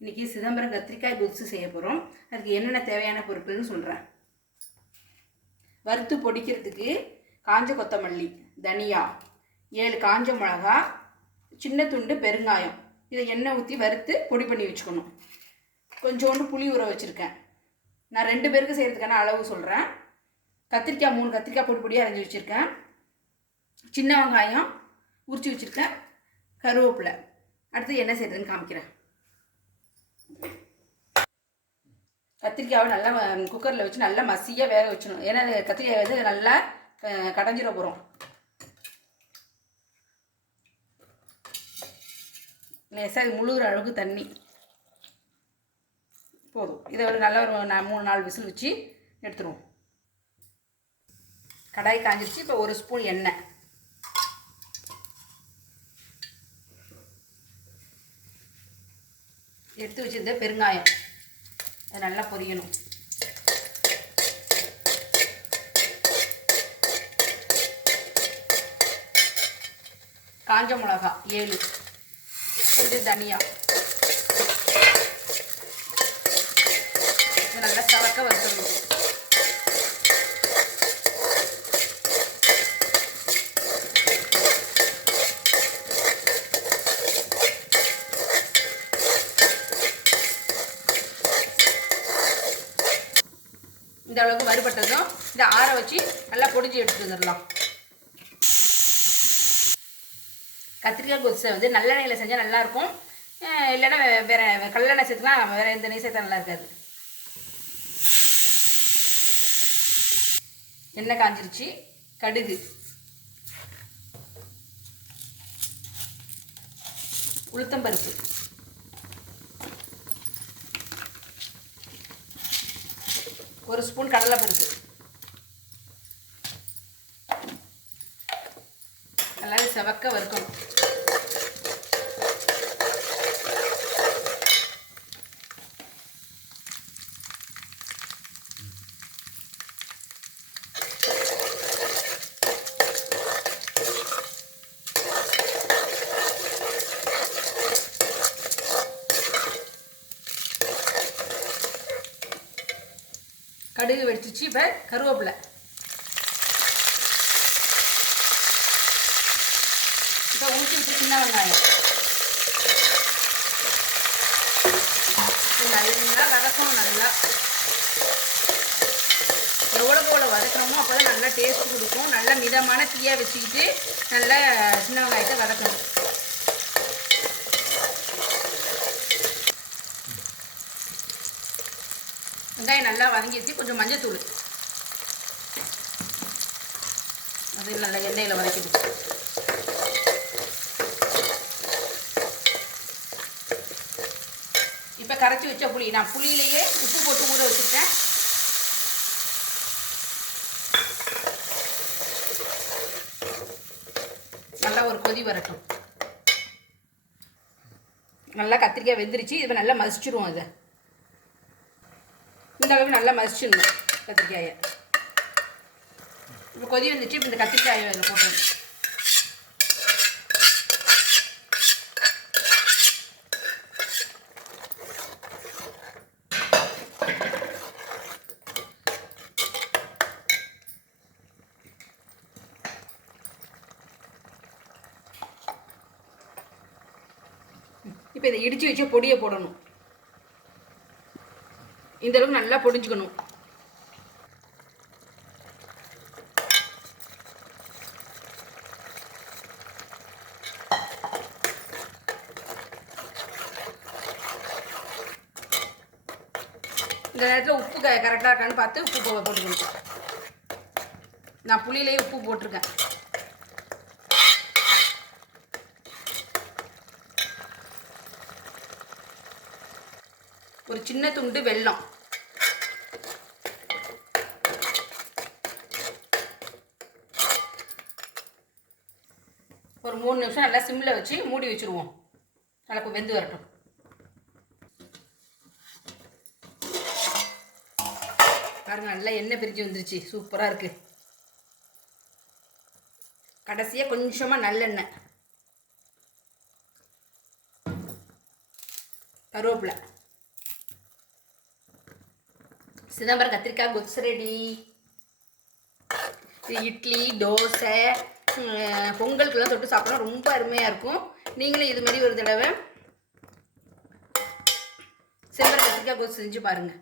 இன்றைக்கி சிதம்பரம் கத்திரிக்காய் கொத்து செய்ய போகிறோம். அதுக்கு என்னென்ன தேவையான பொருட்கள்னு சொல்கிறேன். வறுத்து பொடிக்கிறதுக்கு காஞ்ச கொத்தமல்லி, தனியா, 7 காஞ்ச மிளகா, சின்ன துண்டு பெருங்காயம். இதை எண்ணெய் ஊற்றி வறுத்து பொடி பண்ணி வச்சுக்கணும். கொஞ்சோண்டு புளி ஊற வச்சுருக்கேன். நான் 2 பேருக்கு செய்கிறதுக்கான அளவு சொல்கிறேன். கத்திரிக்காய் 3 கத்திரிக்காய் பொடி பொடியாக அரைஞ்சி வச்சுருக்கேன். சின்ன வெங்காயம் உரித்து வச்சுருக்கேன். கருவேப்பிலை. அடுத்து என்ன செய்கிறதுன்னு காமிக்கிறேன். கத்திரிக்காவை நல்லா குக்கரில் வச்சு நல்லா மசியாக வேக வச்சிடணும். ஏன்னா கத்திரிக்காய் வந்து நல்லா கடைஞ்சிட போகிறோம். லேசாக முழுகிற அளவுக்கு தண்ணி போதும். இதை ஒரு நல்ல ஒரு 3-4 விசில் வச்சு எடுத்துருவோம். கடாய் காஞ்சிருச்சு. இப்போ 1 ஸ்பூன் எண்ணெய், எடுத்து வச்சுருந்த பெருங்காயம், அது நல்லா பொரியணும். காஞ்ச மிளகா 7, கொஞ்சம் தனியா, இது நல்லா சவக்க வச்சிடணும். இந்த அளவுக்கு வறுபட்டதும் இதை ஆற வச்சு நல்லா பொடிஞ்சு எடுத்துட்டு வந்துடலாம். கத்திரிக்காய் கொத்து வந்து நல்லெண்ணெயில் செஞ்சால் நல்லாயிருக்கும். இல்லைன்னா வேறு கல்லெண்ணெய் சேர்த்துனா வேறு எந்த நெய் சேர்த்தா நல்லா இருக்காது. எண்ணெய் காஞ்சிருச்சு. கடுகு, உளுத்தம்பருப்பு, ஒரு ஸ்பூன் கடலைப்பருப்பு, நல்லா செவக்க வறுக்கணும். கடுகு வெடிச்சிச்சு. இப்போ கருவேப்பிலை, இப்போ ஊற்றி வச்சு சின்ன வெங்காயம் நல்லா வதக்கணும். நல்லா எவ்வளோக்கு எவ்வளோ வதக்கணுமோ அப்போ தான் நல்லா டேஸ்ட் கொடுக்கும். நல்லா மிதமான தீயாக வச்சுக்கிட்டு நல்லா சின்ன வெங்காயத்தை வதக்கணும். வெங்காயம் நல்லா வதங்கிடுச்சு. கொஞ்சம் மஞ்சத்தூள், அது நல்லா எண்ணெயில் வதக்கிடுச்சு. இப்போ கரைச்சி வச்ச புளி, நான் புளியிலேயே உப்பு போட்டு ஊற வச்சுருக்கேன். நல்லா ஒரு கொதி வரட்டும். நல்லா கத்திரிக்காய் வெந்துருச்சு. இப்போ நல்லா மசிச்சிடுவோம். அதை இந்த அளவுக்கு நல்லா மசிச்சிடணும் கத்திரிக்காயை. இப்போ கொதி வந்துச்சு. இப்போ இந்த கத்திரிக்காயை அதில் போட்டணும். இப்போ இதை இடித்து வச்சு பொடியை போடணும். இந்த அளவுக்கு நல்லா பொடிஞ்சுக்கணும். இந்த நேரத்தில் உப்பு கரெக்டாக இருக்கான்னு பார்த்து உப்பு போட்டுக்கணும். நான் புளியிலேயே உப்பு போட்டிருக்கேன். ஒரு சின்ன துண்டு வெல்லம், ஒரு 3 நிமிஷம் நல்லா சிம்மில் வச்சு மூடி வச்சுருவோம். நல்லா வெந்து வரட்டும். பாருங்கள், நல்லா எண்ணெய் பிரிஞ்சு வந்துருச்சு. சூப்பராக இருக்குது. கடைசியாக கொஞ்சமாக நல்லெண்ணெய். கருவேப்பிலை. சிதம்பரம் கத்திரிக்காய் கொத்து ரெடி. இது இட்லி, தோசை, பொங்கலுக்கெல்லாம் தொட்டு சாப்பிட்னா ரொம்ப அருமையாக இருக்கும். நீங்களும் இது மாதிரி ஒரு தடவை சிதம்பரம் கத்திரிக்காய் கொத்து செஞ்சு பாருங்கள்.